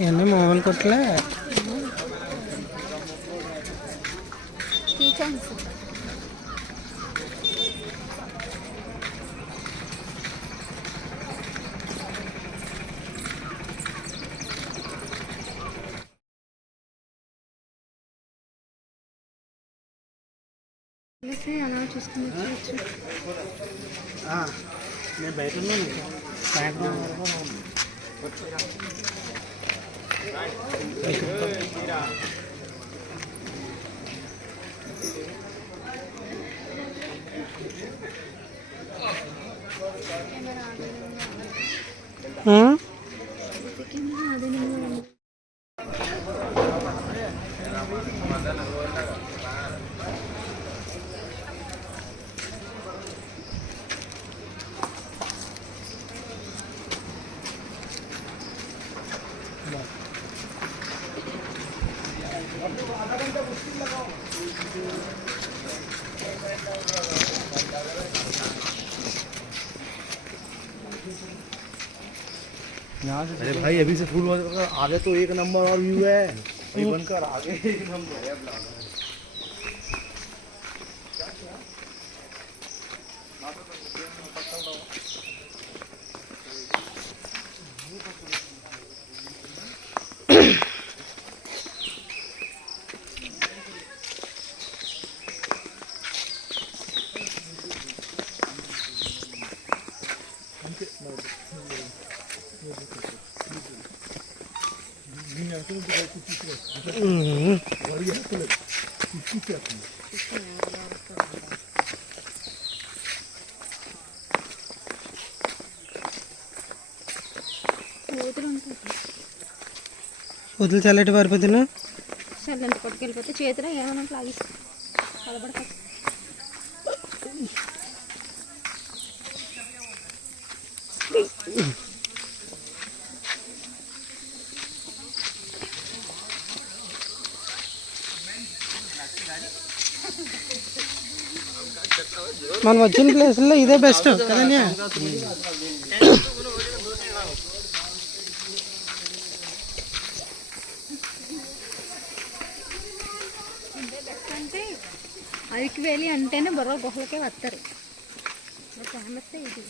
ఇవన్నీ మామూలు కొట్లే అలా చూసుకుని నేను బయట ఉన్నాను సాయంత్రం अरे भाई अभी से फूल आगे तो एक नंबर और व्यू है भाई बनकर आगे एक नंबर है వదిలి చల్లటి పారిపోతున్నా చల్లంటి పట్టుకెళ్ళిపోతే చేతిలో ఏమన్నా లాగిస్తా కలబడతా మనం వచ్చిన ప్లేస్లో ఇదే బెస్ట్ కదనే. అరకు వేలి అంటేనే బొర్ర గుహలకే వస్తారు. ఫేమస్ ఇది.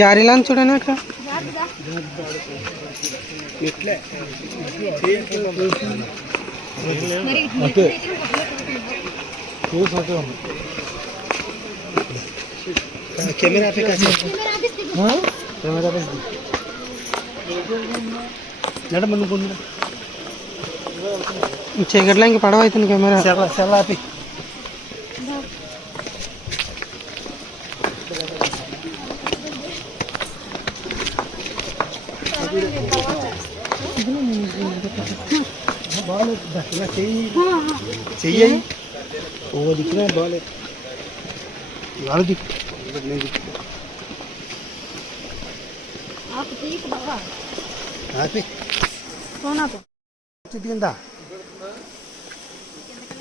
జారీలా చూడని అక్కడ कैमरा पे कैसे कैमरा पे नड मन को చీకట్లో ఇంక పడవ అవుతుంది కెమెరా సెల్ ఆపి बाल दसना चाहिए वो दिख रहा है बाल बाल दिख नहीं दिख आप देख बाबा यहाँ पे कौन आप चिटिंदा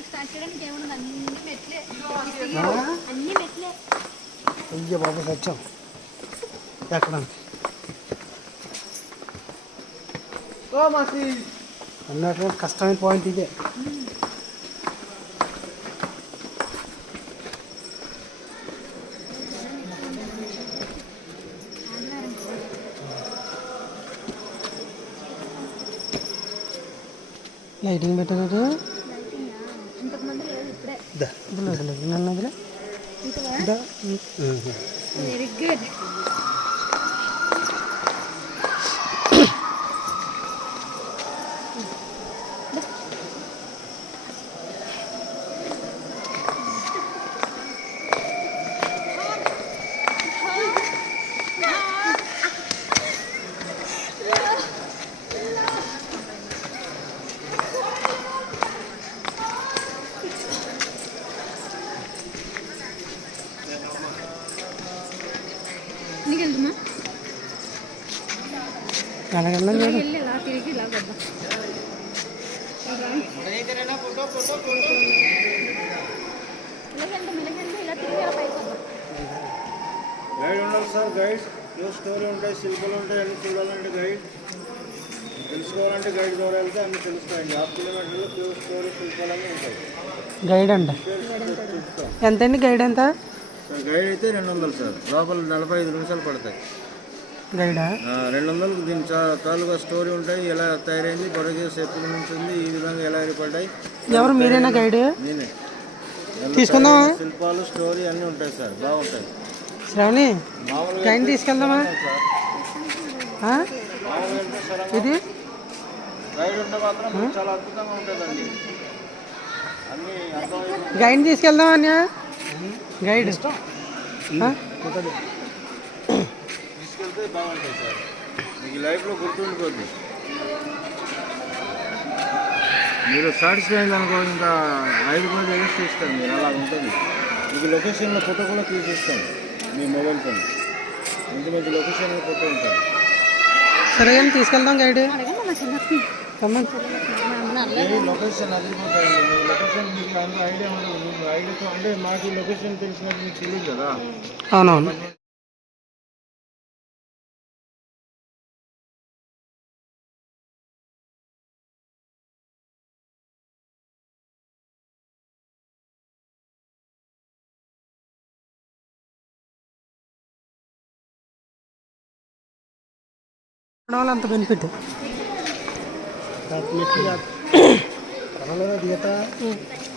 स्टार्ट చేయడానికి ఏముంది అన్ని మెట్లే అన్ని మెట్లే అయ్యో బాబా సత్యం ఎక్కడ ఓ మాసి అన్నటువంటి కష్టమైన పాయింట్ ఇదే. లైటింగ్ పెట్టారు. ఇంతకుముందు లేదు, ఇప్పుడే. నన్ను వదిలే. Very good. నీకు వెళ్తున్నా అలాగన్నా చూడు. వెళ్ళి ఇలా తిరిగి ఇలా వద్దాం. మెలగండి ఇలా తిరిగి ఇలా పైకి వద్దాం. గైడ్ ఉండాలి సార్. గైడ్ స్టోరీ ఉంటాయి, శిల్పాలు ఉంటాయి, అన్ని చూడాలంటే గైడ్ తెలుసుకోవాలంటే గైడ్ ద్వారా వెళ్తే అన్ని తెలుస్తాయండి. 5 కిలోమీటర్లు ప్యూర్ స్టోరీ శిల్పాలన్నీ ఉంటాయి. గైడ్ అంట ఎంతండి? గైడ్ ఎంత? సార్ గైడ్ అయితే 200 సార్. లోపల 45 నిమిషాలు పడతాయి. గైడా 200. దీని తాలూకా స్టోరీ ఉంటాయి, ఎలా తయారైంది, బొరగేసి ఎప్పుడు నుంచి ఉంది, ఈ విధంగా ఎలా ఏర్పడ్డాయి. ఎవరు మీరేనా గైడ్? నేనే. తీసుకుందామా? శిల్పాలు స్టోరీ అన్నీ ఉంటాయి సార్, బాగుంటాయి. శ్రావణి మామూలుగా గైడ్ తీసుకెళ్దామా? ఇది గైడ్ ఉంటే మాత్రం చాలా అద్భుతంగా ఉంటుందండి. అన్నీ అర్థమైంది. గైడ్ తీసుకెళ్దామా అన్య? గైడ్ తీసుకెళ్తే బాగుంటుంది సార్, మీకు లైఫ్లో గుర్తుండిపోద్ది. మీరు సాటిస్ఫై అయింది అనుకో, ఇంకా 5 రూపాయలు ఎక్స్ట్రా ఇస్తాను మీరు. అలా ఉంటుంది. మీకు లొకేషన్లో ఫోటో కూడా తీసిస్తాను మీ మొబైల్ ఫోన్. మంచి మంచి లొకేషన్లో ఫోటో ఉంటుంది. సరే కానీ తీసుకెళ్దాం గైడ్. మీ లొకేషన్ అదిరిపోతాయండి. మీ లొకేషన్ మీకు అంత ఐడియా ఉండదు. మీకు ఐడియాతో అంటే మాకు ఈ లొకేషన్ తెలిసినట్టు మీకు తెలియదు కదా. అవునవును. అంత బెనిఫిట్.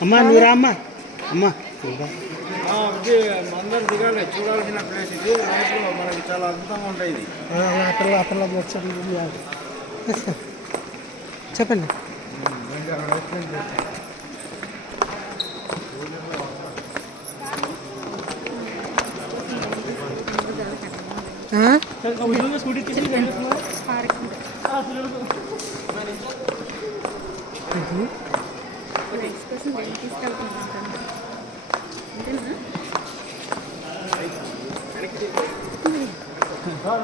అమ్మా నువ్వు రా అమ్మా. అమ్మా ఇది అందరు దిగాలి, చూడాల్సిన ప్లేస్ ఇది. లైఫ్లో మనకి చాలా అద్భుతంగా ఉంటాయి ఇది. చెప్పండి.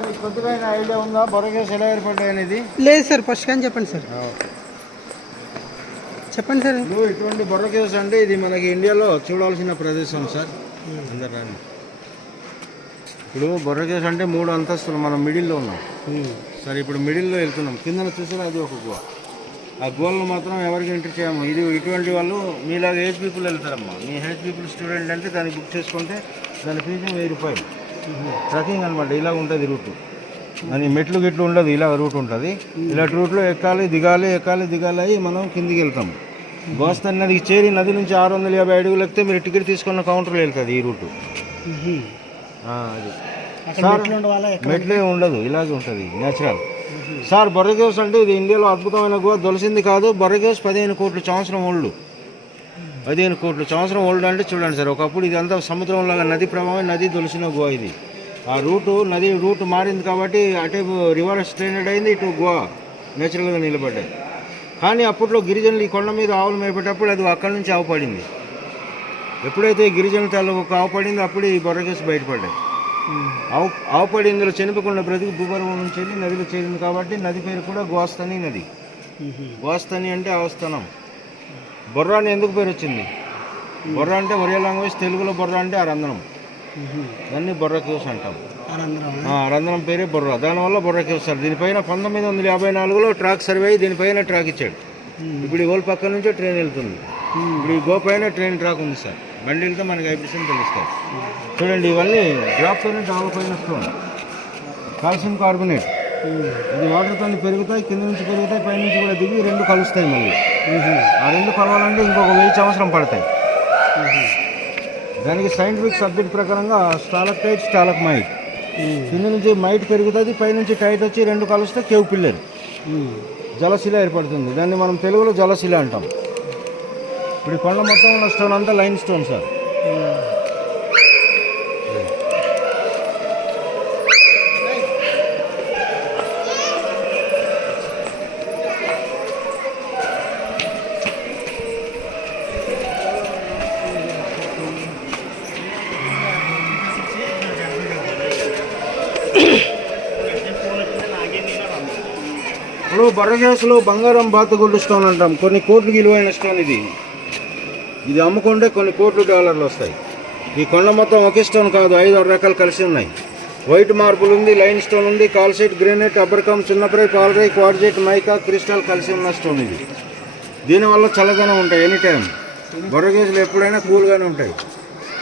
మీకు కొద్దిగా ఐడియా ఉందా బొరగేస్ ఎలా ఏర్పడ్డాయి అనేది? లేదు సార్, ఫస్ట్ కానీ చెప్పండి సార్. చెప్పండి సార్. ఇప్పుడు ఇటువంటి బొర్రకేవ్స్ అంటే ఇది మనకి ఇండియాలో చూడాల్సిన ప్రదేశం సార్. అందరు రండి. ఇప్పుడు బొర్రకేవ్స్ అంటే 3 అంతస్తులు, మనం మిడిల్లో ఉన్నాం సార్. ఇప్పుడు మిడిల్లో వెళ్తున్నాం. కిందన చూసారా, అది ఒక గుహ. ఆ గుహలో మాత్రం ఎవరికి ఎంటర్ చేయము. ఇది ఇటువంటి వాళ్ళు మీలాగా ఏజ్ పీపుల్ వెళ్తారమ్మా. మీ ఏజ్ పీపుల్ స్టూడెంట్ అంటే దాన్ని బుక్ చేసుకుంటే దాని ఫీజు 1000 రూపాయలు. ట్రెక్కింగ్ అనమాట. ఇలా ఉంటుంది రూట్. అని మెట్లు గిట్లు ఉండదు, ఇలా రూట్ ఉంటుంది. ఇలాంటి రూట్లో ఎక్కాలి దిగాలి, ఎక్కాలి దిగాలి అయ్యి మనం కిందికి వెళ్తాం. గోస్తని నదికి చేరి నది నుంచి 650 అడుగులు ఎక్కితే మీరు టికెట్ తీసుకున్న కౌంటర్లో వెళ్తుంది ఈ రూటు. అది మెట్లే ఉండదు, ఇలాగే ఉంటుంది న్యాచురల్. సార్ బొర్రకేవ్స్ అంటే ఇది ఇండియాలో అద్భుతమైన గుహ. దొలిసింది కాదు. బొర్రకేవ్స్ 15 కోట్ల సంవత్సరం ఓల్డ్. 15 కోట్ల సంవత్సరం ఓల్డ్ అంటే చూడండి సార్. ఒకప్పుడు ఇదంతా సముద్రంలాగా నది ప్రవాహం, నది దొలిసిన గుహ ఇది. ఆ రూటు నది రూట్ మారింది కాబట్టి అటే రివర్ స్ట్రెయినెడ్ అయింది, ఇటు గుహ నేచురల్గా నిలబడ్డాయి. కానీ అప్పట్లో గిరిజనులు ఈ కొండ మీద ఆవులు మేపేటప్పుడు అది అక్కడి నుంచి ఆవుపడింది. ఎప్పుడైతే గిరిజనుల తాలూకు ఆవుపడిందో అప్పుడు ఈ బొర్రకేవ్స్ బయటపడ్డాయి. ఆవుపడి ఇందులో చనిపోకుండా బ్రతికి భూగర్భం నుంచి వెళ్ళి నదిలో చేరింది కాబట్టి నది పేరు కూడా గోస్తని నది. గోస్తని అంటే ఆవస్థానం. బొర్ర అని ఎందుకు పేరు వచ్చింది? బొర్ర అంటే ఒరియా లాంగ్వేజ్, తెలుగులో బొర్ర అంటే అరంధ్రం. దాన్ని బొర్రకేవ్స్ అంటాం. అరంధ్రం పేరే బొర్ర. దానివల్ల బొర్రకేవ్స్ సార్. దీనిపైన 1954లో ట్రాక్ సర్వే అయ్యి దీనిపైన ట్రాక్ ఇచ్చాడు. ఇప్పుడు ఈ ఓల్ పక్క నుంచే ట్రైన్ వెళ్తుంది. ఇప్పుడు ఈ గో పైన ట్రైన్ ట్రాక్ ఉంది సార్. బండి వెళ్తే మనకి వైబ్రేషన్ తెలుస్తాయి. చూడండి, ఇవన్నీ డ్రాప్తోనే డెవలప్ అయిన స్టోన్. కాల్షియం కార్బోనేట్ ఇది వాటర్తో పెరుగుతాయి, కింద నుంచి పెరుగుతాయి, పైనుంచి కూడా దిగి రెండు కలుస్తాయి. మళ్ళీ ఆ రెండు కలవాలంటే ఇంకొక 1000 సంవత్సరం పడతాయి. దానికి సైంటిఫిక్ సబ్జెక్ట్ ప్రకారంగా స్టాలక్టైట్, స్టాలక్మైట్. కింద నుంచి మైట్ పెరుగుతుంది, పైనుంచి టైట్ వచ్చి రెండు కలిస్తే కేవ్ పిల్లర్, జలశిల ఏర్పడుతుంది. దాన్ని మనం తెలుగులో జలశిల అంటాం. ఇప్పుడు ఈ కొండ మొత్తం ఉన్న స్టోన్ అంతా లైన్ స్టోన్ సార్. ఇప్పుడు బర్రకేసులో బంగారం బాతుగుడ్డు స్టోన్ అంటాం. కొన్ని కోట్లు విలువైన స్టోన్ ఇది. ఇది అమ్ముకుంటే కొన్ని కోట్లు డాలర్లు వస్తాయి. ఈ కొండ మొత్తం ఒకే స్టోన్ కాదు, 5-6 రకాలు కలిసి ఉన్నాయి. వైట్ మార్బుల్ ఉంది, లైన్ స్టోన్ ఉంది, కాల్సైట్, గ్రానైట్, అబర్కమ్, చిన్నప్రై, పాలరాయ్, క్వార్జైట్, మైకా, క్రిస్టల్ కలిసి ఉన్న స్టోన్ ఇది. దీనివల్ల చల్లదనం ఉంటాయి ఎనీ టైం. బొర్రకేసులు ఎప్పుడైనా కూల్గానే ఉంటాయి.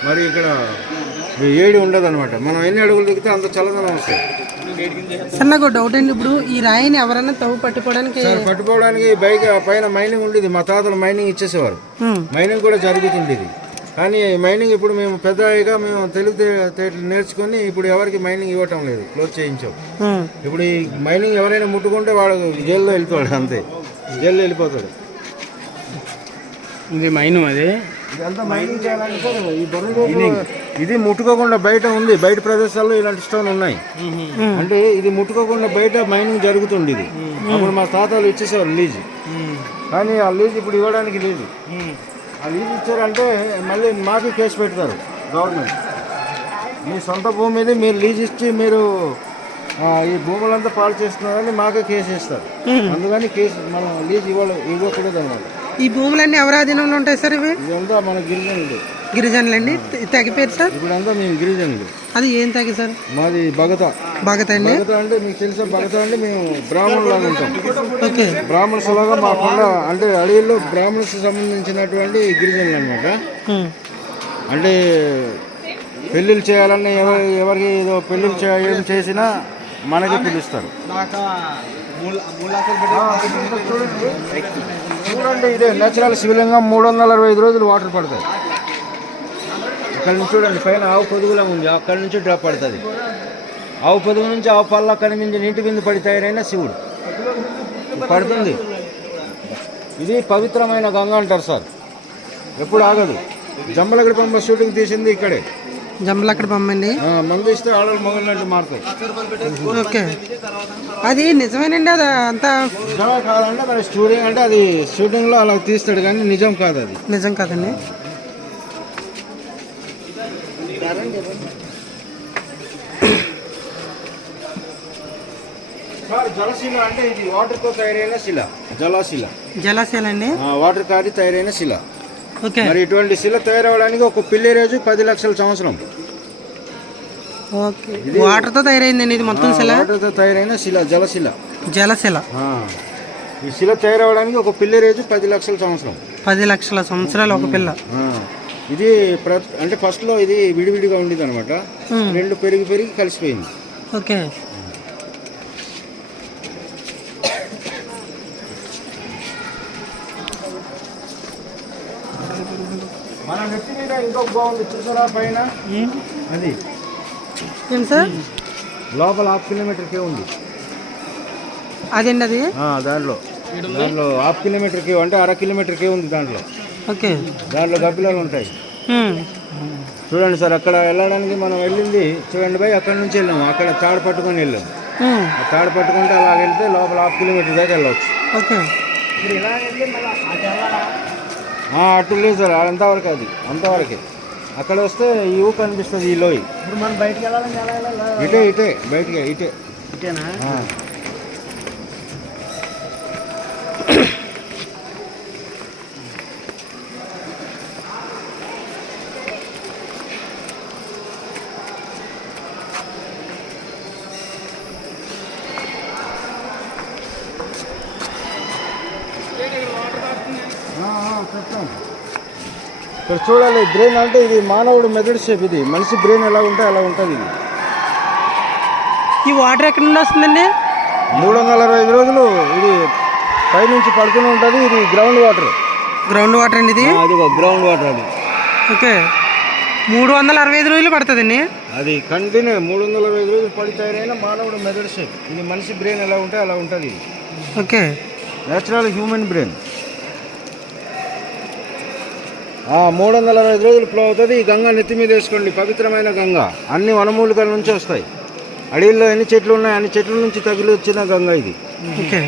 మరి ఇక్కడ ఏడి ఉండదు అనమాట. మనం ఎన్ని అడుగులు దిగితే అంత చల్లదనం వస్తాయి. సార్ నాకు డౌట్ అండి, ఇప్పుడు ఈ రాయిని ఎవరైనా తవ్వు పట్టుకోవడానికి పైన మైనింగ్ ఉండేది. మా తాతలు మైనింగ్ ఇచ్చేసేవారు. మైనింగ్ కూడా జరుగుతుంది ఇది. కానీ మైనింగ్ ఇప్పుడు మేము పెద్దగా మేము తెలివితేటలు నేర్చుకొని ఇప్పుడు ఎవరికి మైనింగ్ ఇవ్వటం లేదు, క్లోజ్ చేయించాం. ఇప్పుడు ఈ మైనింగ్ ఎవరైనా ముట్టుకుంటే వాడు జైల్లో వెళ్ళిపోతాడు, అంతే, జైల్లో వెళ్ళిపోతాడు. ఇది మైనం, అది ఇదంతా మైనింగ్ చేయాలంటే ఈ బొర్రకేసులు ఇది ముట్టుకోకుండా బయట ఉంది. బయట ప్రదేశాల్లో ఇలాంటి స్టోన్ ఉన్నాయి. అంటే ఇది ముట్టుకోకుండా బయట మైనింగ్ జరుగుతుంది. ఇది అప్పుడు మా తాతలు ఇచ్చేసేవారు లీజ్. కానీ ఆ లీజ్ ఇప్పుడు ఇవ్వడానికి లేదు. ఆ లీజ్ ఇచ్చారంటే మళ్ళీ మాకే కేసు పెడతారు గవర్నమెంట్. మీ సొంత భూమి మీద మీరు లీజ్ ఇచ్చి మీరు ఈ భూములంతా పాలు చేస్తున్నారని మాకే కేసు ఇస్తారు. అందుకని కేసు మనం లీజ్ ఇవ్వకూడదు అన్నమాట. ఈ భూములన్నీ ఎవరి ఆధీనంలో ఉంటాయి సార్? ఇవి ఇదంతా మన గిరిజనులు అండి. తెగ పేరు సార్? ఇప్పుడంతా మేము గిరిజనులు. అది ఏం తెగ సార్? మాది భగత. భగత అండి. భగత అంటే మీకు తెలుసా? భగత అంటే మేము బ్రాహ్మణులాగా ఉంటాం. ఓకే. బ్రాహ్మణ్స్ లాగా మా కొండ అంటే అడవిలో బ్రాహ్మణ్స్ సంబంధించినటువంటి గిరిజనులు అనమాట. అంటే పెళ్ళిళ్ళు చేయాలన్నా ఎవరికి ఏదో పెళ్ళిళ్ళు ఏం చేసినా మనకి పిలుస్తారు. చూడండి, ఇదే నేచురల్ శివలింగం. 365 రోజులు వాటర్ పడతాయి. ఇక్కడ నుంచి చూడండి, పైన ఆవు పొదుగులా ఉంది, అక్కడి నుంచి డ్రాప్ పడుతుంది. ఆవు పొదుగు నుంచి ఆవు పళ్ళ కనిపించి నీటి బిందు పడి తయారైన శివుడు పడుతుంది. ఇది పవిత్రమైన గంగ అంటారు సార్, ఎప్పుడు ఆగదు. జంబలగడి పంప షూటింగ్ తీసింది ఇక్కడే. జంబలగడి పంపండి. మందు ఇస్తే ఆడవాళ్ళు మొగలినట్టు మారుతాయి. ఓకే, అది నిజమేనండి? అది అంతా నిజమే కాదంటే మరి షూటింగ్ అంటే అది షూటింగ్లో అలా తీస్తాడు, కానీ నిజం కాదు. అది నిజం కాదండి. జలశిల అంటే ఇది వాటర్తో తయారైన శిల, జలశిల. జలశిల అండి, వాటర్ కారి తయారైన శిల. ఓకే. మరి ఇటువంటి శిల తయారవడానికి ఒక పిల్లి రోజు 10 లక్షల సంవత్సరం. ఓకే, వాటర్తో తయారైందండి ఇది మొత్తం శిల? వాటర్తో తయారైన శిల, జలశిల. జలశిల. ఈ శిల తయారవడానికి ఒక పిల్లి రోజు 10 లక్షల సంవత్సరం. 10 లక్షల సంవత్సరాలు ఒక పిల్ల. ఇది అంటే ఫస్ట్ లో ఇది విడివిడిగా ఉండేది అనమాట. రెండు పెరిగి పెరిగి కలిసిపోయింది. ఓకే. మన నెత్తి మీద ఇంకొక బాగుంది చూసారా పైన? అది ఏం సార్? లోపల 1/2 కిలోమీటర్కే ఉంది. అదండి అది? దాంట్లో 1/2 కిలోమీటర్కి అంటే 1/2 కిలోమీటర్కే ఉంది దాంట్లో. ఓకే. దాంట్లో గబ్బిలాలు ఉంటాయి. చూడండి సార్, అక్కడ వెళ్ళడానికి మనం వెళ్ళింది చూడండి భయ్, అక్కడ నుంచి వెళ్ళాము. అక్కడ తాడు పట్టుకొని వెళ్ళాము. ఆ తాడు పట్టుకుంటే అలా వెళ్తే లోపల 1/2 కిలోమీటర్ దాకా వెళ్ళవచ్చు. ఓకే. అటు లేదు సార్, అంతవరకు అది అంతవరకే. అక్కడ వస్తే ఈ ఊ కనిపిస్తుంది, ఈ లోయ. ఇప్పుడు మనం బయటకు వెళ్ళాలని ఇటే బయటికి ఇటేనా? చెప్తాను. ఇక్కడ చూడాలి, బ్రెయిన్ అంటే ఇది మానవుడు మెదడు షేప్. ఇది మనిషి బ్రెయిన్ ఎలా ఉంటే అలా ఉంటుంది. ఇది ఈ వాటర్ ఎక్కడి నుండి వస్తుందండి? 365 రోజులు ఇది పైనుంచి పడుతూనే ఉంటుంది. ఇది గ్రౌండ్ వాటర్. గ్రౌండ్ వాటర్ అండి ఇది. అది గ్రౌండ్ వాటర్. అది ఓకే. 365 రోజులు పడుతుందండి అది. కంటిన్యూ 365 రోజులు పడి తయారైన మానవుడు మెదడు షేప్. ఇది మనిషి బ్రెయిన్ ఎలా ఉంటే అలా ఉంటుంది ఇది. ఓకే. Natural human brain. 365 రోజులు ఫ్లో అవుతుంది. ఈ గంగ నెత్తి మీద వేసుకోండి. పవిత్రమైన గంగ. అన్ని వనమూలికల నుంచి వస్తాయి. అడవిలో ఎన్ని చెట్లు ఉన్నాయి అన్ని చెట్ల నుంచి తగిలి వచ్చిన గంగ ఇది. ఓకే.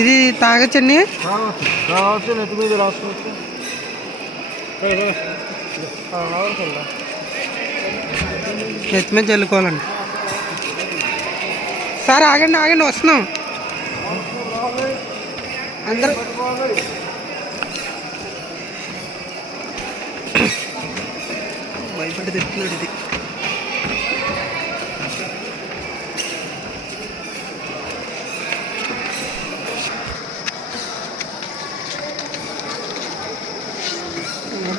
ఇది తాగచ్చండి. రావచ్చు నెత్తి మీద రాసుకోవచ్చు. నెత్తి మీద చల్లుకోవాలండి. సార్ ఆగండి వస్తున్నాం. అందరూ భయపడి తెస్తున్నాడు ఇది.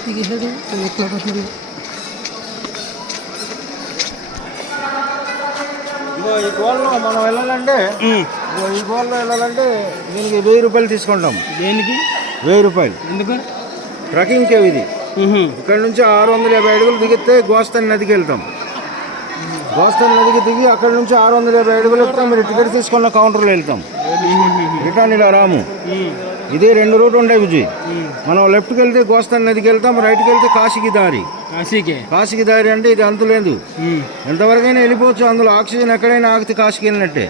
ఈ గోల్లో మనం వెళ్ళాలంటే ఈ గోల్లో వెళ్ళాలంటే దీనికి 1000 రూపాయలు తీసుకుంటాం. దేనికి? 1000 రూపాయలు. ఎందుకు? ట్రెక్కింగ్ కేవ్ ఇది. ఇక్కడ నుంచి 650 అడుగులు దిగితే గోస్తాన్ నదికి వెళ్తాం. గోస్తాన్ నదికి దిగి అక్కడ నుంచి 650 అడుగులు వెళ్తాం. మీరు టికెట్ తీసుకున్న కౌంటర్లో వెళ్తాం. రిటర్న్ ఇలా రాము. ఇది 2 రూట్ ఉంటాయి విజయ్. మనం లెఫ్ట్కి వెళ్తే గోస్తాన్ నదికి వెళ్తాం. రైట్కి వెళ్తే కాశీకి దారి. కాశీకి దారి అంటే ఇది అంతు లేదు. ఎంతవరకైనా వెళ్ళిపోవచ్చు. అందులో ఆక్సిజన్ ఎక్కడైనా ఆగితే కాశీకి వెళ్ళినట్టే.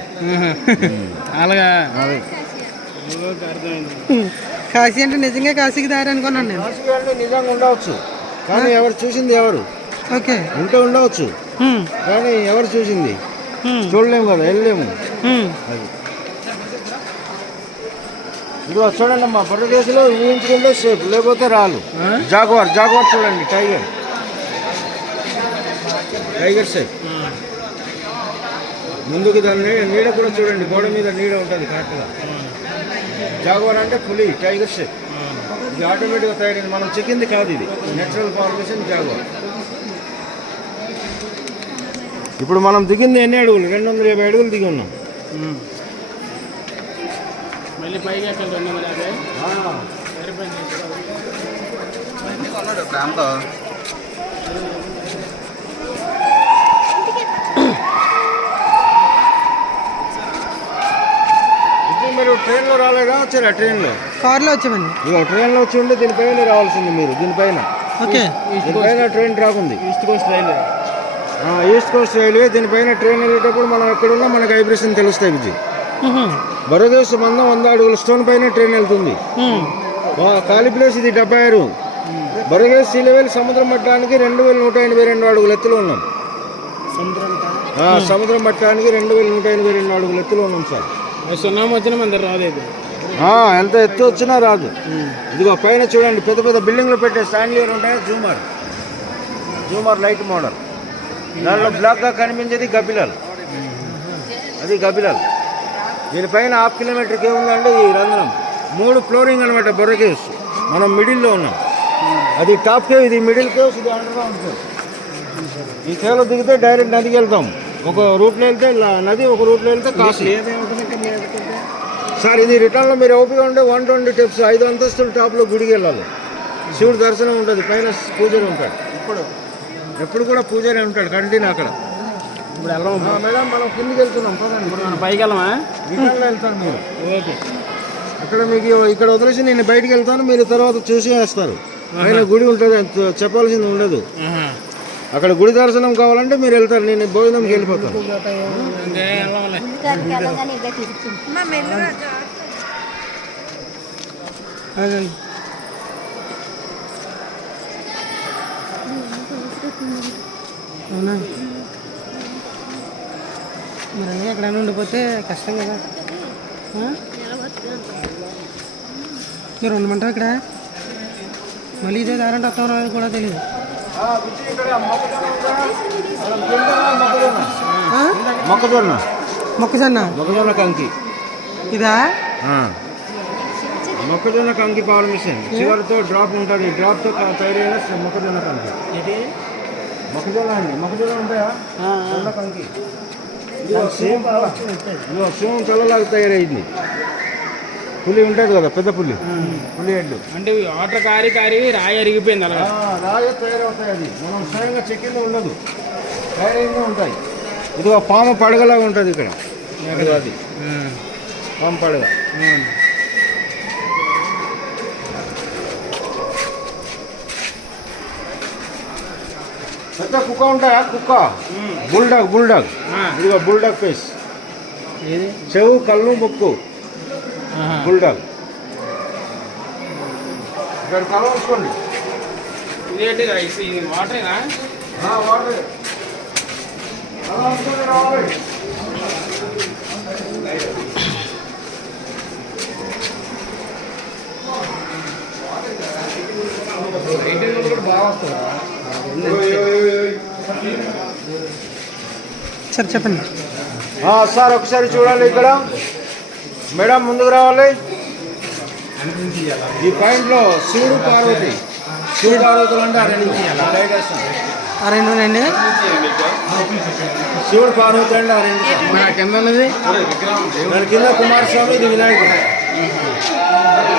అలాగా. కాశీ అంటే నిజంగా కాశీకి దారి అనుకున్నాను నేను. కాశీకి అంటే నిజంగా ఉండవచ్చు కానీ ఎవరు చూసింది ఎవరు? ఓకే. ఉంటే ఉండవచ్చు కానీ ఎవరు చూసింది చూడలేము కదా, వెళ్ళలేము. అది ఇది చూడండి అమ్మా. పర్వదేశంలో ఊహించుకుంటే సేఫ్, లేకపోతే రాలు. జాగ్వార్ చూడండి. Tiger safe. ముందుకు దాన్ని నీడ కూడా చూడండి. గోడ మీద నీడ ఉంటుంది కరెక్ట్గా. జాగ్వార్ అంటే పులి. Tiger safe. ఇది ఆటోమేటిక్గా తయారైంది. మనం చెక్కింది కాదు. ఇది నేచురల్ ఫార్మేషన్ జాగ్వార్. ఇప్పుడు మనం దిగింది ఎన్ని అడుగులు? 250 అడుగులు దిగి ఉన్నాం. మళ్ళీ పైగా మీరు ట్రైన్లో రాలేదా? వచ్చారా? ట్రైన్లో, కార్లో వచ్చామండి. ఇక ట్రైన్లో వచ్చి ఉంటే దీనిపైన రావాల్సింది మీరు. దీనిపైన ట్రైన్ ట్రాక్ ఉంది. East Coast railway. దీనిపైన ట్రైన్ వెళ్ళేటప్పుడు మనం ఎక్కడున్నా మనకు వైబ్రేషన్ తెలుస్తాయి విజయ్. బరోదేశ్ మందం 100 అడుగుల స్టోన్ పైన ట్రైన్ వెళ్తుంది. ఖాళీ ప్లేస్ ఇది 76. బరోదేశ్ సీ లెవెల్ సముద్రం మట్టానికి 2182 అడుగుల ఎత్తులో ఉన్నాం. సముద్రం మట్టానికి 2182 అడుగుల ఎత్తులో ఉన్నాం సార్. సున్నామం వచ్చినా మన రాలేదు. ఎంత ఎత్తు వచ్చినా రాదు. ఇదిగో పైన చూడండి. పెద్ద పెద్ద బిల్డింగ్లు పెట్టే స్టాండ్లీలు ఉంటాయి. జూమర్ లైట్ మోడల్. దాంట్లో బ్లాక్గా కనిపించేది గబిలాల్. అది గబిలాల్. దీనిపైన 1/2 కిలోమీటర్కి ఏముందంటే ఈ రంధ్రం 3 ఫ్లోరింగ్ అనమాట. బొర్ర కేవ్స్. మనం మిడిల్లో ఉన్నాం. అది టాప్ కేవ్, ఇది మిడిల్ కేవ్స్, ఇది అండర్ గ్రౌండ్ కేవ్. ఈ కేవ్లో దిగితే డైరెక్ట్ నదికి వెళ్తాం. ఒక రూట్లో వెళ్తే నది, ఒక రూట్లో వెళ్తే కాశీ. సార్ ఇది రిటర్న్లో మీరు ఓపిక ఉంటే 120 స్టెప్స్ 5 అంతస్తుల టాప్లో గుడికి వెళ్ళాలి. శివుడు దర్శనం ఉంటుంది. పైన పూజారి ఉంటాడు. ఎప్పుడు కూడా పూజారి ఉంటాడు కంటిన్యూ అక్కడ. ఇప్పుడు వెళ్ళాము మేడం. మనం కిందికి వెళ్తున్నాం. పదండి. పైకి వెళ్ళమా? రిటర్న్లో వెళ్తాను మీరు. ఓకే. ఇక్కడ మీకు ఇక్కడ వదిలేసి నేను బయటికి వెళ్తాను. మీరు తర్వాత చూసి వేస్తారు. పైన గుడి ఉంటుంది. చెప్పాల్సింది ఉండదు. అక్కడ గుడి దర్శనం కావాలంటే మీరు వెళ్తారు. నేను భోజనంకి వెళ్ళిపోతాను. అవునా? మరి ఎక్కడైనా ఉండిపోతే కష్టం కదా. మీరు ఉండమంటారు ఇక్కడ? మళ్ళీ ఇదే దారంటే వస్తాం రాదు కూడా తెలియదు. మొక్కజొన్న కంకి. ఇదా? మొక్కజొన్న కంకి పవర్ మిషన్. చివరితో డ్రాప్ ఉంటుంది. డ్రాప్తో తయారైన మొక్కజొన్న కంకి. మొక్కజొన్న అండి. మొక్కజొన్న ఉంటాయా? కంకి. సేమ్ ఇదిగో సేమ్ తలలాగా తయారైంది. పులి ఉంటుంది కదా, పెద్ద పులి, పులి హెడ్ అంటే వాటర్ కారి కారి రాయి అరిగిపోయింది అలా. రాగే తయారవుతాయి. అది మనం స్వయంగా చెక్కింది ఉండదు, తయారైందే ఉంటాయి. ఇదిగో పాము పడగలాగా ఉంటుంది ఇక్కడ. ఇదిగో అది పాము పడగ. పెద్ద కుక్క ఉంటాయా, కుక్క బుల్డాగ్, బుల్డాగ్. ఇదిగో బుల్డాగ్ ఫేస్, చెవు, కళ్ళు, ముక్కు, బుల్డాగ్. ఇక్కడ కలవచ్చుకోండి. ఇదేంటి రైస్, ఇది వాటరేనా? వాటర్ అలా ఉంటుంది, రావాలి. సార్ చెప్పండి. సార్ ఒకసారి చూడాలి ఇక్కడ. మేడం ముందుకు రావాలి. ఈ పాయింట్లో శివుడు పార్వతి, శివుడు పార్వతులు అంటే ఆ రెండు అండి. శివుడు పార్వతి అంటే ఆ రెండు. కింద ఉన్నది దాని కింద కుమారస్వామి, ఇది వినాయకుడు.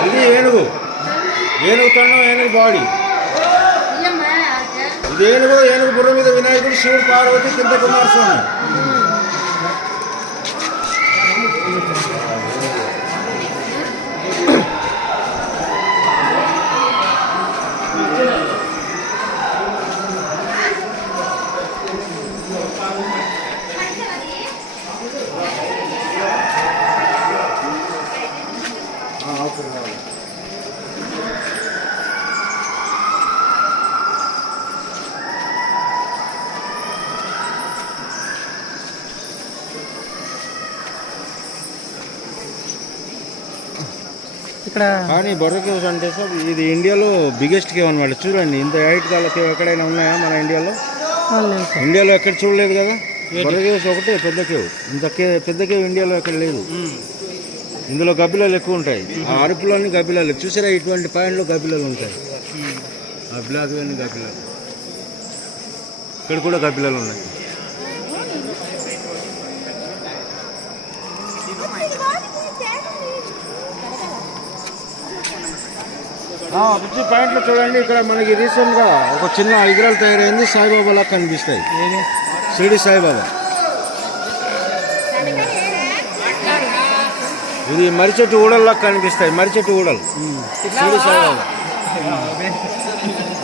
ఇది ఏనుగు, ఏనుగు తొండం, ఏనుగు బాడీ. ఇది ఏనుగు, ఏనుగు బుర్ర మీద వినాయకుడు, శివుడు పార్వతి, కింద కుమారస్వామి. ఇక్కడ కానీ బొర్ర కేవ్స్ అంటే సార్ ఇది ఇండియాలో బిగ్గెస్ట్ కేవ్ అనమాట. చూడండి, ఇంత హైట్ గల కేవ్ ఎక్కడైనా ఉన్నాయా మన ఇండియాలో? లేదు సార్. ఇండియాలో ఎక్కడ చూడలేదు కదా. బొర్ర కేవ్స్ ఒకటే పెద్ద కేవ్. ఇంత పెద్ద కేవ్ ఇండియాలో ఎక్కడ లేదు. ఇందులో గబ్బిలాలు ఎక్కువ ఉంటాయి. ఆ అరుపులోని గబ్బిలాలు చూసారా, ఇటువంటి పాయింట్లో గబ్బిలాలు ఉంటాయి. ఆ బ్లాక్ అన్ని గబ్బిలాలు, ఇక్కడ కూడా గబ్బిలాలు ఉన్నాయి. పిచ్చి పాయింట్లో చూడండి, ఇక్కడ మనకి రీసెంట్గా ఒక చిన్న విగ్రహాలు తయారైంది, సాయిబాబా లాగా కనిపిస్తాయి. షిరిడి సాయిబాబా. ఇది మరిచెట్టు ఊడల్లాగా కనిపిస్తాయి, మరిచెట్టు ఊడలు, షిరిడి సాయిబాబా.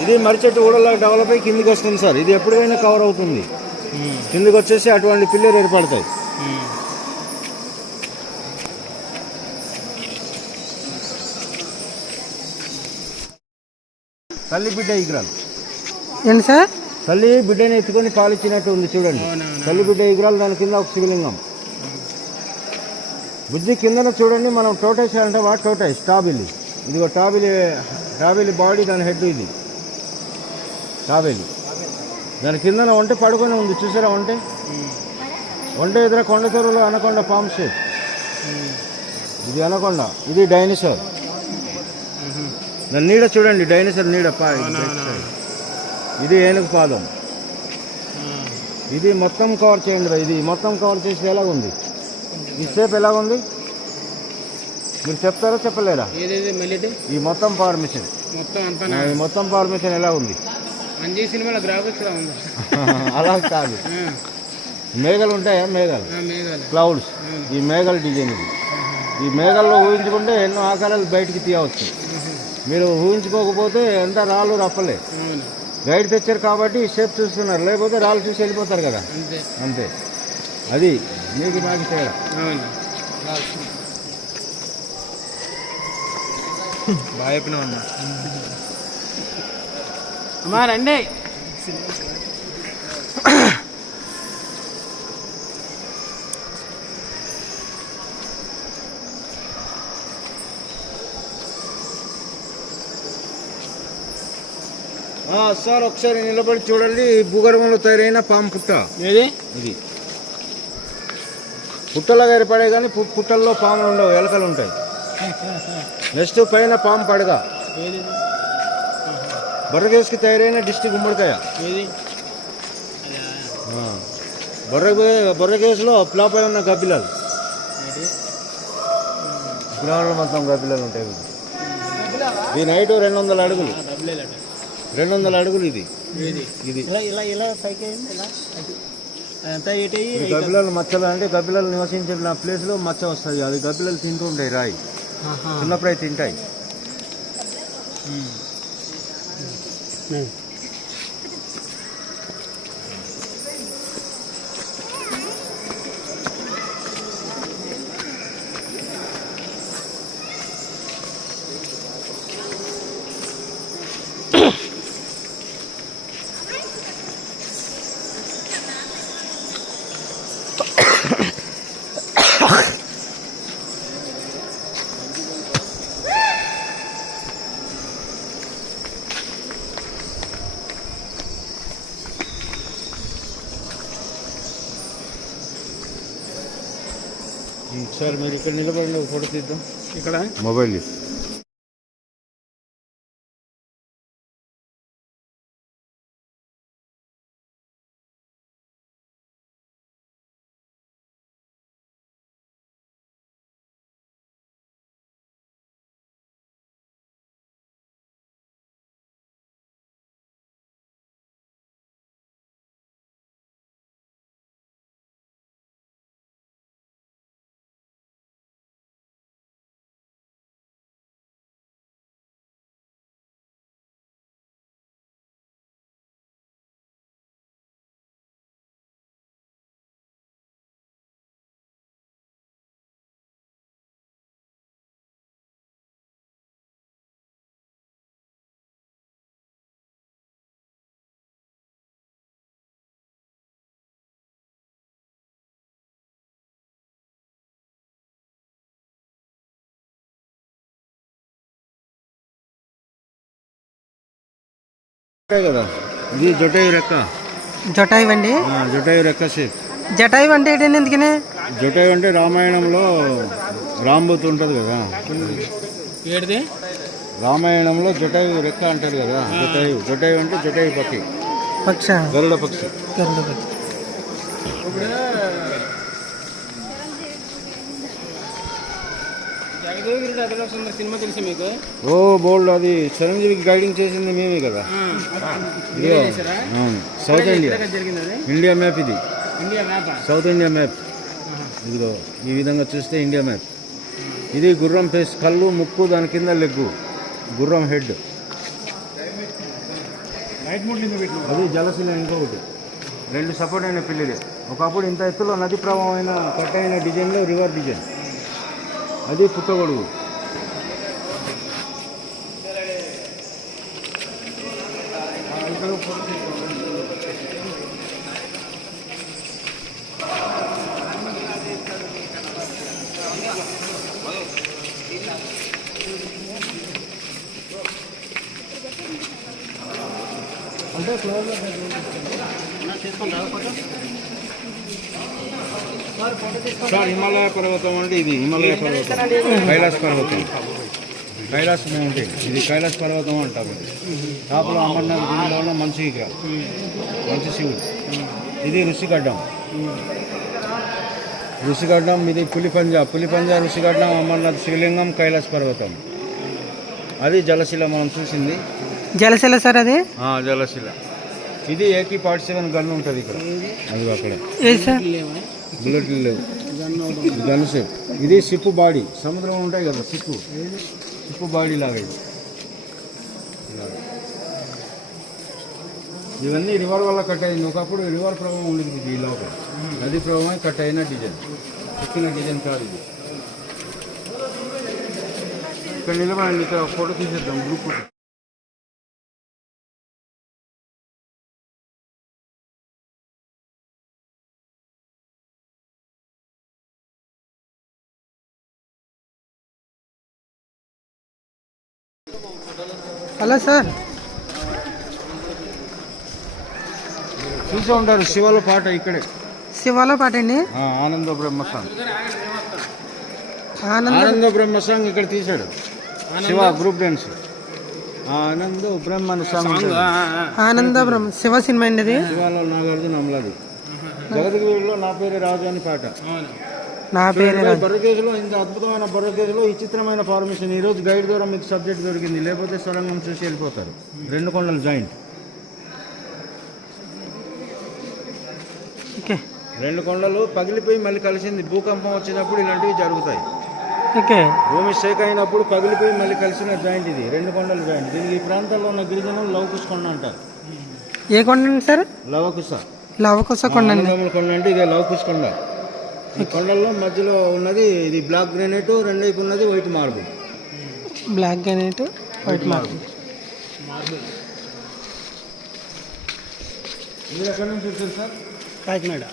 ఇది మరిచెట్టు ఊడల్లాగా డెవలప్ అయ్యి కిందికి వస్తుంది సార్. ఇది ఎప్పుడైనా కవర్ అవుతుంది. కిందికి వచ్చేసి అటువంటి పిల్లలు ఏర్పడతాయి. తల్లి బిడ్డ విగ్రహాలు. ఏంటి సార్? తల్లి బిడ్డని ఎత్తుకొని పాలిచ్చినట్టు ఉంది చూడండి. తల్లి బిడ్డ విగ్రహాలు, దాని కింద ఒక శివలింగం. బుద్ధి కిందన చూడండి, మనం టోటైస్ అంటే టోటైస్, టాబిలి. ఇదిగో టాబిలి, టాబిలి బాడీ, దాని హెడ్ ఇది టాబిలి. దాని కిందన ఒంటె పడుకొని ఉంది, చూసారా ఒంటె? ఒంటె ఎదుర కొండ తొరలో అనకొండ పామ్ షేప్. ఇది అనకొండ, ఇది డైనోసార్. దాని నీడ చూడండి, డైనోసార్ నీడ. ఇది ఏనుగు పాదం. ఇది మొత్తం కవర్ చేయండి. ఇది మొత్తం కవర్ చేసి ఎలాగుంది, ఈ షేప్ ఎలాగుంది మీరు చెప్తారా చెప్పలేరా? ఈ మొత్తం ఫార్మేషన్, ఈ మొత్తం ఫార్మేషన్ ఎలా ఉంది? సినిమాలో గ్రాఫిక్స్ ఉంది. అలా కాదు, మేఘాలు ఉంటాయా, మేఘాలు, క్లౌడ్స్. ఈ మేఘాల డిజైన్ ఇది. ఈ మేఘాల్లో ఊహించుకుంటే ఎన్నో ఆకారాలు బయటికి తీయవచ్చు. మీరు ఊహించుకోకపోతే ఎంత రాళ్ళు రప్పలే. గైడ్ తెచ్చారు కాబట్టి షేప్ చూస్తున్నారు, లేకపోతే రాళ్ళు చూసి వెళ్ళిపోతారు కదా. అంతే, అది మీకు నాకు తేడా. బాగా చెప్పినా అమ్మా. అమ్మా రండి. సార్ ఒకసారి నిలబడి చూడండి, భూగర్భంలో తయారైన పాము పుట్ట. ఏది ఇది పుట్టలాగా ఏర్పడే కానీ పుట్టల్లో పాములు ఉండవు, ఎలకలు ఉంటాయి. నెక్స్ట్ పైన పాము పడగ. బర్రకేసుకి తయారైన డిస్టిక్ గుమ్మడికాయ. బొర్ర కేసులో ఫ్లాప్ అయి ఉన్న గబ్బిలాలు గ్రౌండ్లో మొత్తం గబ్బిలాలు ఉంటాయి. దీని హైట్ 200 అడుగులు. 200 అడుగులు ఇది. ఇలా పైకి ఇలా అదంతా ఏటయ్యి ఈ గబ్బిలాలు మచ్చలు అంటే గబ్బిలాలు నివసించే ప్లేస్లో మచ్చ వస్తుంది. అది గబ్బిలాలు తింటూ ఉంటాయి రాయి. చిన్నప్పుడు అవి తింటాయి. ఒకసారి మీరు ఇక్కడ నిలబడి ఒక ఫోటో తీద్దాం. ఇక్కడ మొబైల్ కదా. ఇది జొటాయు రెక్క. జటాయు అండి. జొటాయు రెక్క షేప్. జటాయు అంటే ఏంటండి? ఎందుకనే జొటాయు అంటే రామాయణంలో రాంబూత్ ఉంటుంది కదా. ఏడిది రామాయణంలో జటాయు రెక్క అంటారు కదా. జటాయు అంటే జటాయు పక్షి. పక్ష గరుడ పక్షి. జగదేవిరుడు అదిలో సుందర సినిమా తెలుసా మీకు? ఓ బోల్డ్. అది చిరంజీవికి గైడింగ్ చేసింది మేమే కదా. ఇదిగో అవును. South India India map. ఇది India map. South India map. ఇదిగో ఈ విధంగా చూస్తే ఇండియా మ్యాప్. ఇది గుర్రం ఫేస్, కళ్ళు, ముక్కు, దాని కింద లెగ్గు, గుర్రం హెడ్. అది జలశిల. ఇంకొకటి 2 సపోర్ట్ అయిన పిల్లలే. ఒకప్పుడు ఇంత ఎత్తులో నది ప్రవాహమైన కట్ అయిన డిజైన్లో రివర్ డిజైన్. అది పుట్టగొడుగు. సార్ హిమాలయ పర్వతం అంటే ఇది హిమాలయ పర్వతం. కైలాస పర్వతం, కైలాస మౌంటైన్. ఇది కైలాస పర్వతం అంటాము. టాప్లో అమర్నాథ్ గుడిలో మంచి విగ్రహం, మంచి శివుడు. ఇది ఋషిగడ్డం. ఇది పులిపంజా ఋషిగడ్డం, అమర్నాథ్ శివలింగం, కైలాస పర్వతం. అది జలశిల మనం చూసింది. జలశిల సార్ అది. జలశిల. ఇది AK-47 గన్ ఉంటుంది ఇక్కడ. అది అక్కడ బుల్లెట్లు లేవు. Gun shape. ఇది షిప్ బాడీ. సముద్రం ఉంటాయి కదా షిప్ బాడీ లాగా ఇది. ఇవన్నీ రివర్ వల్ల కట్ అయింది. ఒకప్పుడు రివర్ ప్రభావం ఉండేది ఈ లోపల. నది ప్రభావం కట్ అయిన డిజైన్, ఎక్కిన డిజైన్ కాదు ఇది. ఇక్కడ నిలబడండి. ఇక్కడ ఫోటో తీసేద్దాం గ్రూప్. Hello sir. చూసే ఉంటారు శివలో పాట ఇక్కడే. శివాలో పాట అండి. ఆనంద బ్రహ్మ సాంగ్. ఆనంద బ్రహ్మ సాంగ్ ఇక్కడ తీశాడు శివ గ్రూప్ డాన్స్. ఆనంద బ్రహ్మ సాంగ్. ఆనంద బ్రహ్మ శివ సినిమా అండి అది. శివాలో నాగార్జున అమలాది. జగద్గిరిలో నా పేరు రాజు అని పాట. నా పేరు బొర్రకేజులో ఇంత అద్భుతమైన బొర్రకేజులో విచిత్రమైన ఫార్మేషన్. ఈరోజు గైడ్ ద్వారా మీకు సబ్జెక్ట్ దొరికింది, లేకపోతే సొరంగం చూసి వెళ్ళిపోతారు. 2 కొండలు జాయింట్. ఓకే 2 కొండలు పగిలిపోయి మళ్ళీ కలిసింది. భూకంపం వచ్చినప్పుడు ఇలాంటివి జరుగుతాయి. ఓకే భూమి షేక్ అయినప్పుడు పగిలిపోయి మళ్ళీ కలిసిన జాయింట్ ఇది. 2 కొండలు జాయింట్. దీనికి ఈ ప్రాంతంలో ఉన్న గిరిజనులు లవకుశ కొండ అంటారు. ఏ కొండ అంటారు? లవకుశ. లవకుశ కొండ అండి. అన్నదమ్ముల కొండ అంటే ఇదే లవకుశ కొండ. ఈ కొండల్లో మధ్యలో ఉన్నది ఇది బ్లాక్ గ్రానైట్, రెండైపు ఉన్నది white marble. Black granite, white marble. మీరు ఎక్కడి నుంచి వచ్చారు సార్? కాకినాడ.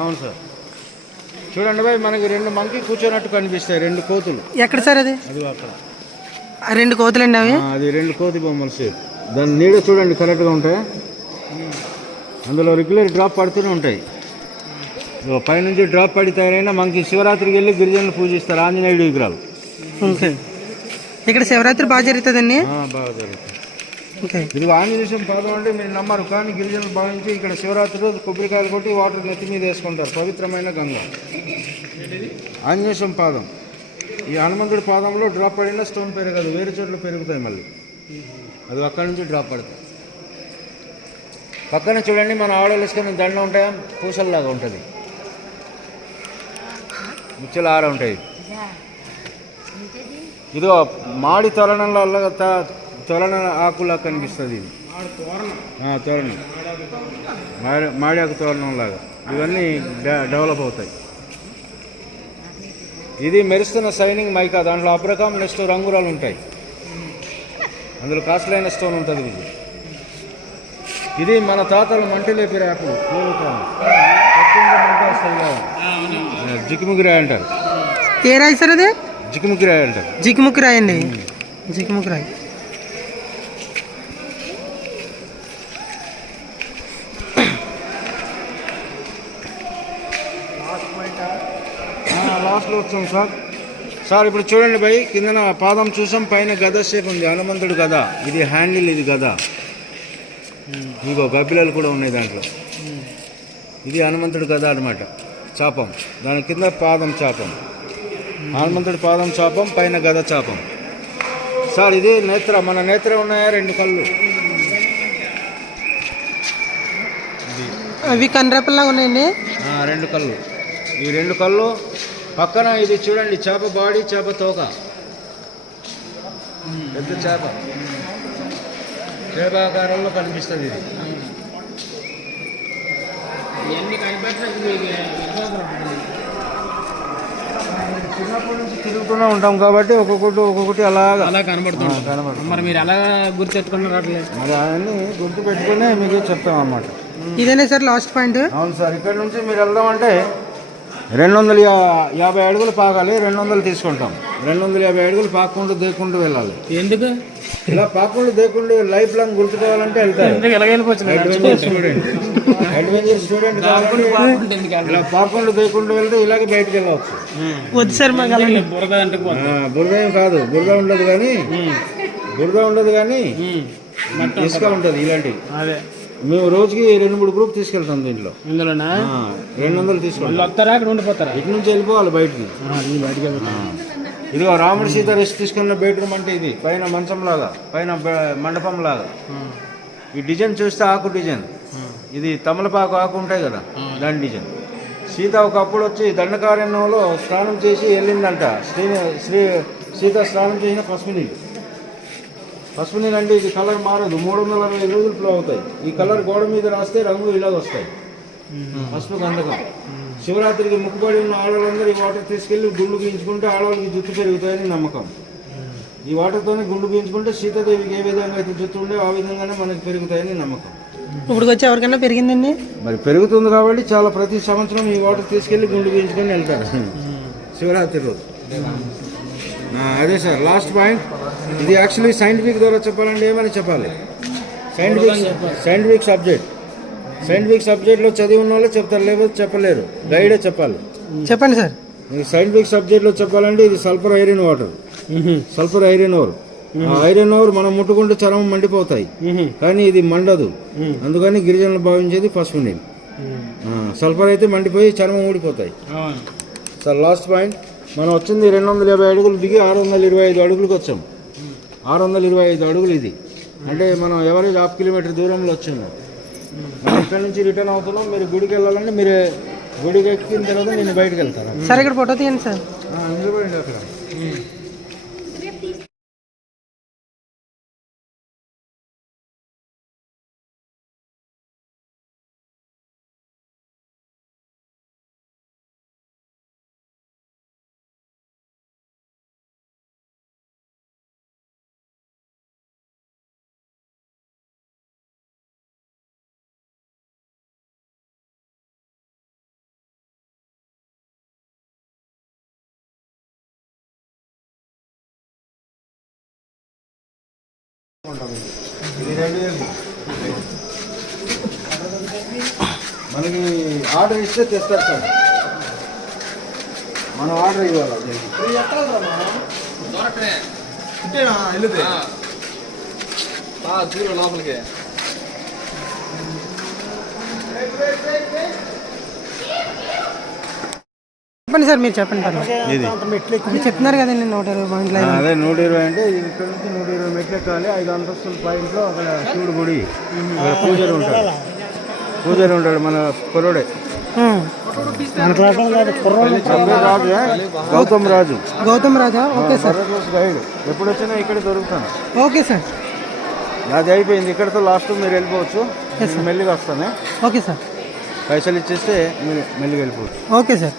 అవును సార్. చూడండి భాయ్, మనకి 2 మంకీ కూర్చోనట్టు కనిపిస్తాయి, 2 కోతులు. ఎక్కడ సార్ అది? అది అక్కడ 2 కోతులండి అవి. అది 2 కోతి బొమ్మలు సేపు. దాని నీడ చూడండి కరెక్ట్గా ఉంటాయి. అందులో రెగ్యులర్ డ్రాప్ పడుతూనే ఉంటాయి. పైనుంచి డ్రాప్ పడి తయారైన మనకి శివరాత్రికి వెళ్ళి గిరిజనులు పూజిస్తారు ఆంజనేయుడు విగ్రహాలు. ఓకే. ఇక్కడ శివరాత్రి బాగా జరుగుతుందండి. బాగా జరుగుతుంది. ఓకే. ఇది ఆంజనేయం పాదం అంటే మీరు నమ్మరు, కానీ గిరిజనులు భావించి ఇక్కడ శివరాత్రి రోజు కొబ్బరికాయలు కొట్టి వాటర్ నెత్తి మీద వేసుకుంటారు. పవిత్రమైన గంగ ఆంజనేయం పాదం. ఈ హనుమంతుడి పాదంలో డ్రాప్ పడినా స్టోన్ పెరగదు, వేరే చోట్ల పెరుగుతాయి. మళ్ళీ అది అక్కడి నుంచి డ్రాప్ పడతాయి. పక్కన చూడండి మన ఆడలు వేసుకుని దండ ఉంటాయా, పూసల్లాగా ఉంటుంది, ముచ్చలు ఆర ఉంటాయి. ఇదో మాడి తొలనంలో తొలన ఆకులా కనిపిస్తుంది. ఇది తోరణం, మాడి ఆకు తోరణం లాగా ఇవన్నీ డెవలప్ అవుతాయి. ఇది మెరుస్తున్న షైనింగ్ మైకా, దాంట్లో అబ్రకాం నెక్స్ట్ రంగురాలు ఉంటాయి. అందులో కాస్ట్లీ అయిన స్టోన్ ఉంటుంది. ఇది మన తాతలు మంటి లేపిన ఆకులు, జికిముగిరాయి అంటారు. ఏ రాయి సార్ అది? జికిముగిరాయి అంటారు. జికిముకి రాయి అండి. జికిముకి రాయి. లాస్ట్లో వచ్చాం సార్. సార్ ఇప్పుడు చూడండి భయ్, కిందన పాదం చూసాం, పైన గద షేప్ ఉంది, హనుమంతుడు గద. ఇది హ్యాండిల్, ఇది గద. ఇంకో గబ్బిలాలు కూడా ఉన్నాయి దాంట్లో. ఇది హనుమంతుడి గద అనమాట, చాపం. దాని కింద పాదం చాపం, హనుమంతుడి పాదం చాపం, పైన గద చాపం. సార్ ఇది నేత్ర, మన నేత్ర ఉన్నాయా 2 కళ్ళు. అవి కన్రెప్పల్లాగా ఉన్నాయండి. 2 కళ్ళు. ఈ 2 కళ్ళు పక్కన ఇది చూడండి, చేప బాడీ, చేప తోక, పెద్ద చేప, చేపాకారంలో కనిపిస్తుంది. ఇది చిన్నప్పటి నుంచి తిరుగుతూనే ఉంటాం కాబట్టి ఒక్కొక్కటి అలా కనబడుతుంది. మరి మీరు ఎలా గుర్తెట్టుకున్నారు అట్లే? మరి అవన్నీ గుర్తు పెట్టుకునే మీకు చెప్తాం అన్నమాట. ఇదేనా సార్ లాస్ట్ పాయింట్? అవును సార్. ఇక్కడ నుంచి మీరు వెళ్దామంటే 250 అడుగులు పాకాలి, 200 తీసుకుంటాం. 250 అడుగులు పాక్కుంటూ దేక్కుంటూ వెళ్ళాలి. ఎందుకు ఇలా పాక్కుంటూ దేక్కుంటూ లైఫ్ లాంగ్ గుర్తుకోవాలంటే వెళ్తారు. అడ్వెంచర్ స్టూడెంట్ కాబట్టి ఇలా పాక్కుంటూ దేక్కుంటూ వెళ్తే ఇలాగే బయటకు వెళ్ళవచ్చు. వద్దు సార్ మాకు బురద అంటే బురద ఏం కాదు, బురద ఉండదు కానీ ఇసుక ఉంటుంది. ఇలాంటివి అదే మేము రోజుకి 2-3 గ్రూప్ తీసుకెళ్తాం. దీంట్లో ఇందులోనా 200 తీసుకుంటాం. వస్తారా అక్కడ ఉండిపోతారా? ఇటు నుంచి వెళ్ళిపోవాలి బయటికి. ఇదిగో రాముడు సీత రెస్ట్ తీసుకున్న బెడ్రూమ్ అంటే ఇది. పైన మంచంలాగా, పైన మండపం లాగా. ఈ డిజైన్ చూస్తే ఆకు డిజైన్. ఇది తమలపాకు ఆకు ఉంటాయి కదా, దాని డిజైన్. సీత ఒకప్పుడు వచ్చి దండకారణ్యంలో స్నానం చేసి వెళ్ళిందంట. సీత స్నానం చేసిన పసుపు నీళ్ళు అంటే ఇది కలర్ మారదు, 360 రోజులు ఫ్లో అవుతాయి. ఈ కలర్ గోడ మీద రాస్తే రంగు ఇలాగ వస్తాయి, పసుపు గంధకం. శివరాత్రికి ముక్కుబడి ఉన్న ఆడవాళ్ళందరూ ఈ వాటర్ తీసుకెళ్లి గుండు గీయించుకుంటే ఆడవాళ్ళకి జుట్టు పెరుగుతాయని నమ్మకం. ఈ వాటర్తోనే గుండు గీయించుకుంటే సీతాదేవికి ఏ విధంగా అయితే జుట్టు ఉండే ఆ విధంగానే మనకి పెరుగుతాయని నమ్మకం. ఇప్పుడు వచ్చి ఎవరికైనా పెరిగిందండి? మరి పెరుగుతుంది కాబట్టి చాలా ప్రతి సంవత్సరం ఈ వాటర్ తీసుకెళ్లి గుండు గీయించుకొని వెళ్తారు శివరాత్రి రోజు. అదే సార్ లాస్ట్ పాయింట్. ఇది యాక్చువల్లీ సైంటిఫిక్ ద్వారా చెప్పాలంటే ఏమని చెప్పాలి? సైంటిఫిక్ సబ్జెక్ట్లో చదివి ఉన్న వాళ్ళు చెప్తారు, లేకపోతే చెప్పలేరు. గైడే చెప్పాలి. చెప్పండి సార్. సైంటిఫిక్ సబ్జెక్ట్లో చెప్పాలంటే ఇది సల్ఫర్ ఐరన్ ఓర్. ఆ ఐరన్ ఓర్ మనం ముట్టుకుంటే చర్మం మండిపోతాయి, కానీ ఇది మండదు. అందుకని గిరిజనులు భావించేది పసుపు నీళ్ళు. సల్ఫర్ అయితే మండిపోయి చర్మం ఊడిపోతాయి. సార్ లాస్ట్ పాయింట్, మనం వచ్చింది 250 అడుగులు దిగి 625 అడుగులకు వచ్చాం. 625 అడుగులు ఇది అంటే మనం ఎవరేజ్ 1/2 కిలోమీటర్ దూరంలో వచ్చాము. మనం ఇక్కడ నుంచి రిటర్న్ అవుతున్నాం. మీరు గుడికి వెళ్ళాలంటే మీరు గుడికి ఎక్కిన తర్వాత నేను బయటకు వెళ్తాను. సార్ ఇక్కడ ఫోటో తీయండి సార్. నిలబడండి అక్కడ. ఇది 2000. మనకి ఆర్డర్ ఇస్తే తెస్తారు సార్. మనం ఆర్డర్ ఇవ్వాలి. లోపలికి చెప్పండి సార్, మీరు చెప్పండి పర్లేదు. ఇది మీరు చెప్తున్నారు కదండి 120 పాయింట్లు. అదే 120 అంటే ఇక్కడ నుంచి 120 మెట్లు ఎక్కాలి. 5 అంతస్తుల పాయింట్లో అక్కడ శివుడు గుడి, అక్కడ పూజారి ఉంటాడు మన కుర్రోడే. Gautam Raju. Gautam Raja? Okay sir. Guide ఎప్పుడు వచ్చినా ఇక్కడ దొరుకుతాను. Okay sir. అది అయిపోయింది, ఇక్కడతో లాస్ట్ మీరు వెళ్ళిపోవచ్చు. మెల్లిగా వస్తానే. Okay sir. పైసలు ఇచ్చేస్తే మీరు మెల్లిగా వెళ్ళిపోవచ్చు. Okay sir.